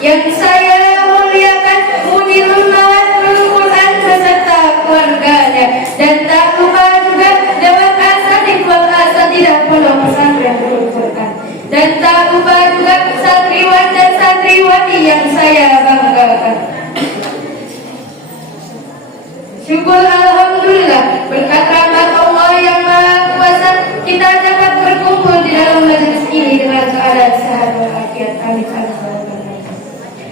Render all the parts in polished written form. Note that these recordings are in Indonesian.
Yang saya muliakan Mudirul Mawatul Quran beserta keluarganya, dan tak lupa juga Dewan Asatidz wal Asatidzah Pondok Pesantren Nurul Quran, dan tak lupa juga santriwan dan santriwati yang saya banggakan. Syukur alhamdulillah, berkat rahmat Allah yang Maha Kuasa kita dapat berkumpul di dalam majelis ini dengan keadaan sehat walafiat. Amin.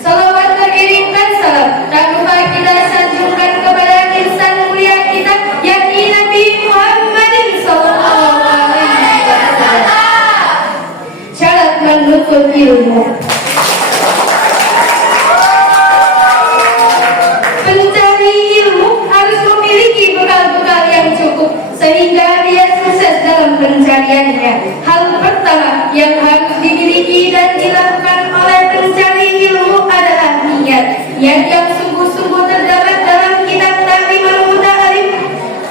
Salawat teriringkan salam tak lupa kita sanjungkan kepada insan mulia kita, yakni Nabi Muhammadin sallallahu alaihi wasallam. Syarat menuntut ilmu. Pencari ilmu harus memiliki bekal-bekal yang cukup sehingga dia sukses dalam pencariannya. Hal pertama yang harus dimiliki dan dilakukan oleh pencari ilmu adalah niat. Niat yang sungguh-sungguh terdapat dalam kitab Ta'limul Muta'allim.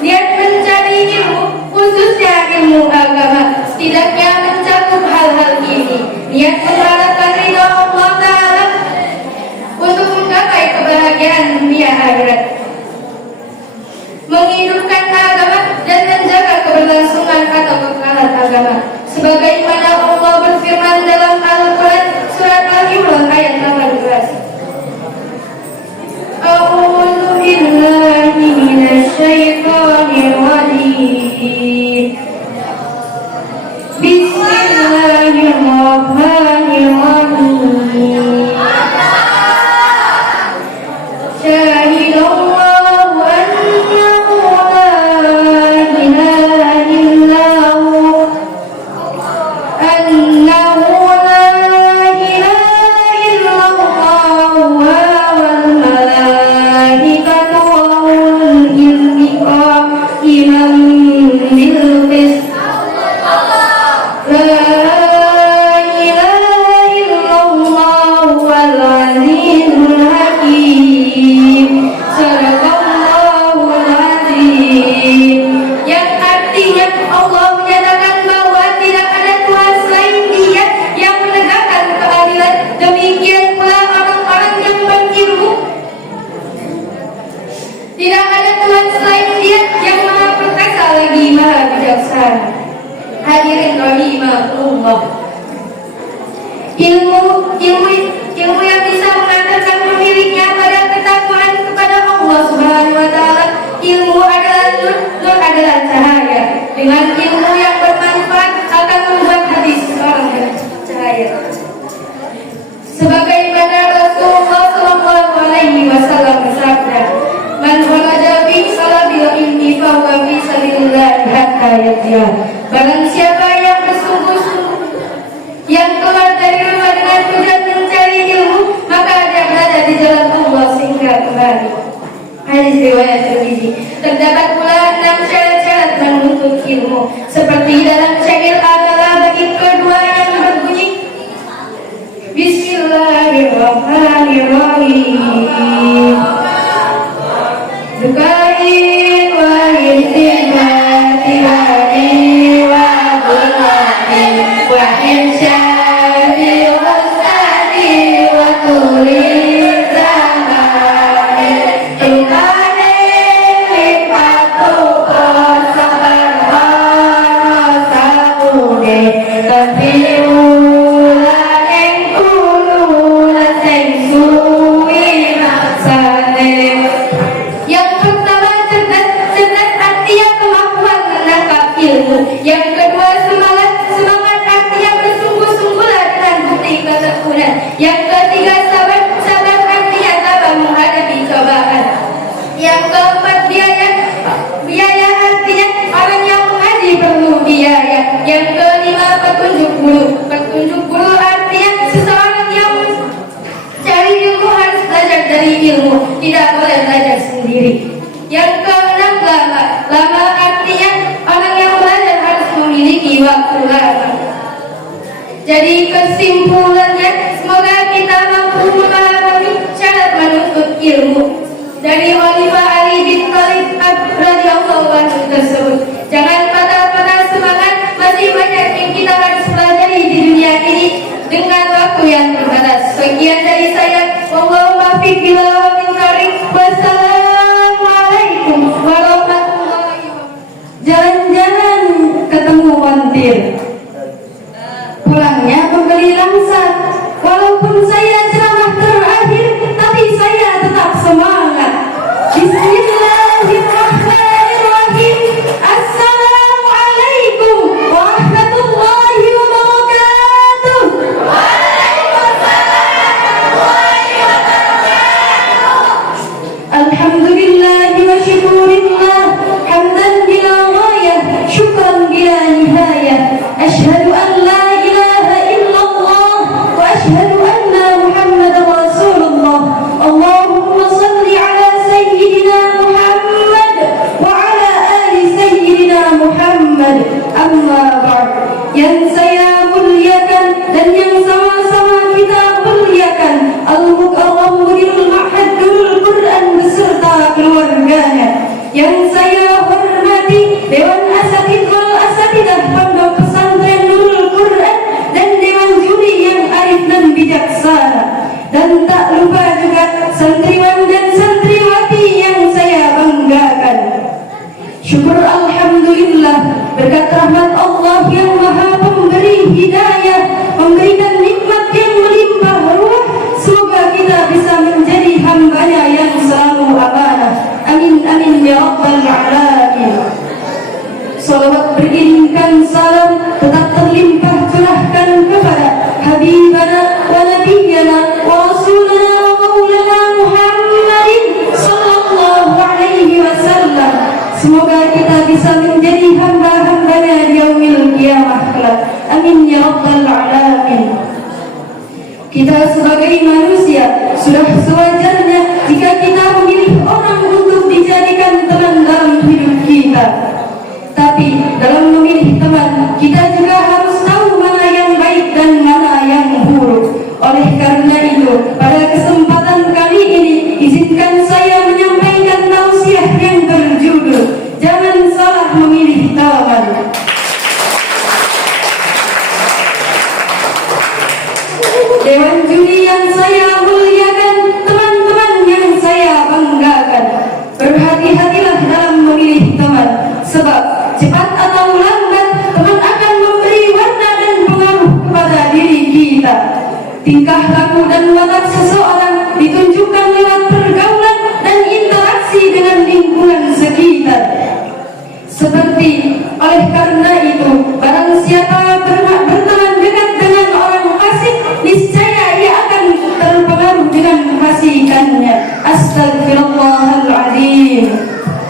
Niat mencari ilmu, khususnya ilmu agama, setidaknya mencakup hal-hal ini. Niat mengharapkan ridha Allah Ta'ala untuk menggapai kebahagiaan dunia akhirat, menghidupkan agama dan menjaga keberlangsungan atau kekalahan agama, sebagaimana Allah berfirman dalam Al-Quran surat Al-Imran ayat 18. A'udzu billahi minasyaitonir rajim. Bismillahirrahmanirrahim. Syahidallahu annahu la ilaha illahu annahu la ilaha illallah wal malaikatu wa ulul ilmi qa'iman bil qist. La ilaha illallah wal azizul hakim. Sadaqallahul azim. Yang artinya Allah menyatakan bahwa tidak ada Tuhan selain Dia yang menegakkan keadilan. Demikian pula orang-orang yang berilmu. Tidak ada Tuhan selain Dia yang Maha Perkasa lagi Maha Bijaksana. Hadirin rahimahullah. Ilmu yang bisa mengantarkan pemiliknya pada ketakwaan kepada Allah Subhanahu wa taala. Ilmu adalah nur adalah cahaya. Dengan ilmu yang bermanfaat akan membuat hati seseorang bercahaya. Sebagaimana Rasulullah sallallahu alaihi wasallam bersabda, "Man kharaja fi salabil ilmi fa huwa fi sabilillah hatta yatya." Barang siapa yang bersungguh-sungguh yang keluar dari rumah dengan tujuan mencari ilmu, maka dia berada di jalan Allah sehingga kembali. Hadis riwayat Tirmidzi. Terdapat pula 6 syarat-syarat menuntut ilmu, seperti dalam syair adalah bagi kedua yang berbunyi Bismillahirrahmanirrahim. Dukain wa istighfari wa qur'an wa insya'il ustadi wa tulis zamani tukane lipatu sabar sakune tapi ulang kulo sing suwi maksane. Yang pertama cerdas artinya kemampuan menangkap ilmu. Yang kedua semangat artinya bersungguh-sungguhlah dengan bukti ketekunan. Yang ketiga sabar artinya sabar menghadapi cobaan. Yang keempat biaya artinya orang yang mengaji perlu biaya. Yang kelima petunjuk guru artinya seseorang yang cari ilmu harus belajar dari ilmu, tidak boleh belajar sendiri. Yang keenam lama artinya orang yang belajar harus memiliki waktu lama. Jadi kesimpulannya, semoga kita mampu memahami syarat menuntut ilmu dari Khalifah Ali bin Thalib radhiyallahu anhu tersebut. Jangan patah-patah semangat, masih banyak yang kita harus pelajari di dunia ini dengan waktu yang terbatas. Taufik bila min karim. Wassalamualaikum warahmatullahi wabarakatuh. Jalan-jalan ketemu montir, pulangnya membeli langsat. Walaupun saya ceramah terakhir, tapi saya tetap semangat. Bismillahirrahmanirrahim. Assalamualaikum warahmatullahi wabarakatuh. Alhamdulillah wa syukurillah, hamdan bila ghayah, syukran bila nihayah. Asyhadu an la ilaha illallah wa asyhadu anna Muhammadar Rasulullah. Allahumma salli ala sayyidina Muhammad wa ala ali sayyidina Muhammad. Amma ba'd. Yang saya muliakan dan yang sama-sama kita muliakan Al-Mukarram Mudirul Ma'had Nurul Quran beserta keluarganya. Yang saya hormati Dewan Asatidz wal Asatidah Pondok Pesantren Nurul Quran dan Dewan Juri yang arif dan bijaksana. Dan tak lupa juga santriwan dan santriwati yang saya banggakan. Syukur alhamdulillah berkat rahmat Allah yang maha pemberi hidayah, memberikan nikmat yang melimpah ruah. Semoga kita bisa menjadi hambanya yang selalu amanah. Amin amin ya rabbal alamin. Salawat beriringan salam tetap terlimpah curahkan kepada Habibana wa Nabiyyana wa Rasulana wa Maulana Muhammadin sallallahu alaihi wasallam. Semoga kita bisa menjadi hamba-hambanya di yaumil qiyamah kelak. Amin ya rabbal alamin. Kita sebagai manusia sudah sewajarnya jika kita memilih orang untuk dijadikan teman dalam hidup kita. Tapi dalam memilih teman, kita juga harus tahu mana yang baik dan mana yang buruk. Oleh karena itu, pada kesempatan kali ini, izinkan saya menyampaikan tausiah yang berjudul Jangan Salah Memilih Teman. Dewan juri yang saya muliakan, teman-teman yang saya banggakan, berhati-hatilah dalam memilih teman, sebab cepat atau lambat teman akan memberi warna dan pengaruh kepada diri kita. Tingkah laku dan watak seseorang ditunjukkan lewat pergaulan dan interaksi dengan lingkungan sekitar. Seperti oleh karena itu, barang siapa berteman dekat dengan orang fasik, niscaya ia akan terpengaruh dengan fasikannya. Astagfirullahaladzim.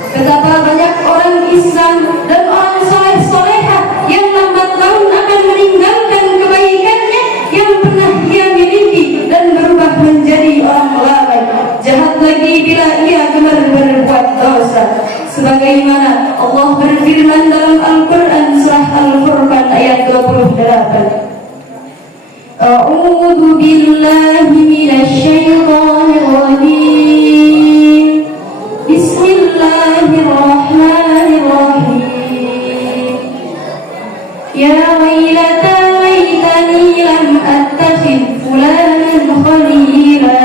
Betapa banyak orang Islam dan orang soleh-solehah yang lambat laun akan meninggalkan kebaikannya yang pernah ia miliki dan berubah menjadi orang lalai. Jahat lagi bila ia gemar berbuat dosa. Sebagaimana Allah berfirman dalam Al-Quran surah Al-Furqan ayat 28. A'udzu billahi minasy syaithanir rajim. Bismillahirrahmanirrahim. Ya wailata laitani lam attakhidh fulanan khalila.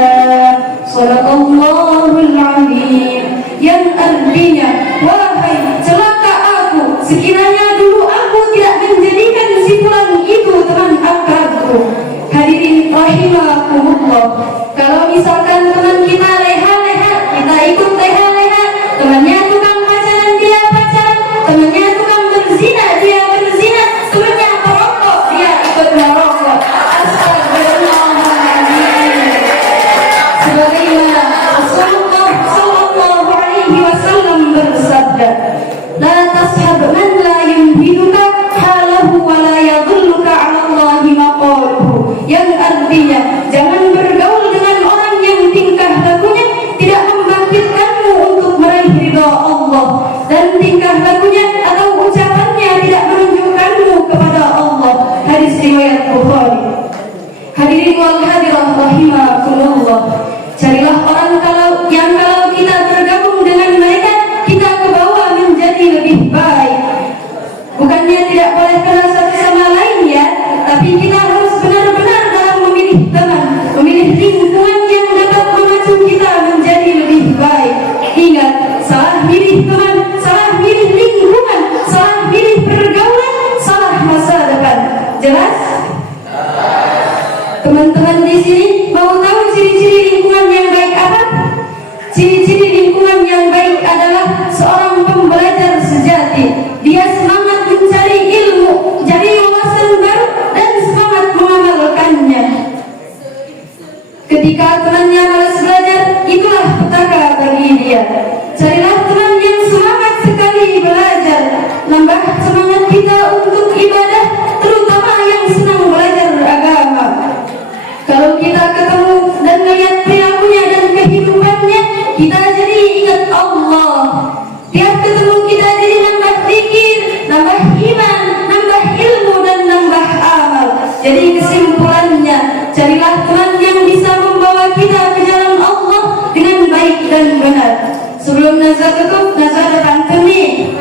Shadaqallahul azim. Yang artinya, wahai celaka aku, sekiranya dulu aku tidak menjadikan si fulan itu teman akrabku. Hadirin rahimakumullah. Kalau misalkan teman kita leha-leha, kita ikut leha-leha. Temannya tukang pacaran, dia pacaran. Temannya tukang berzina, dia berzina. Temannya merokok, dia ikut merokok. Astagfirullahaladzim. Sebagaimana Rasulullah sallallahu alaihi wasallam bersabda, la tashab man la yumhiduka halahu wa la yadulluka ala Allahi maqaluhu. Yang artinya, jangan bergaul dengan orang yang tingkah lakunya tidak membangkitkanmu untuk meraih ridha Allah, dan tingkah lakunya atau ucapannya tidak menunjukkanmu kepada Allah. Hadis riwayat Bukhari. Hadirin wal hadirah rahimakumullah. Carilah orang kalau kita bergabung dengan mereka, kita ke bawah menjadi lebih baik. Bukannya tidak boleh kenal satu sama lain ya, tapi kita harus benar-benar dalam memilih teman, memilih lingkungan yang dapat memacu kita Teman-teman di sini mau tahu ciri-ciri lingkungan yang baik apa? Ciri-ciri lingkungan yang baik adalah seorang pembelajar sejati. Dia semangat mencari ilmu, cari wawasan baru, dan semangat mengamalkannya. Ketika temannya malas belajar, itulah petaka bagi dia. Carilah teman yang semangat sekali belajar, nambah semangat kita untuk ibadah, terutama yang senang belajar agama. Kalau kita ketemu dan melihat perilakunya dan kehidupannya, kita jadi ingat Allah. Tiap ketemu kita jadi nambah zikir, nambah iman, nambah ilmu, dan nambah amal. Jadi kesimpulannya, carilah teman yang bisa membawa kita ke jalan Allah dengan baik dan benar. Sebelum nazar tutup, nazar ada pantun nih.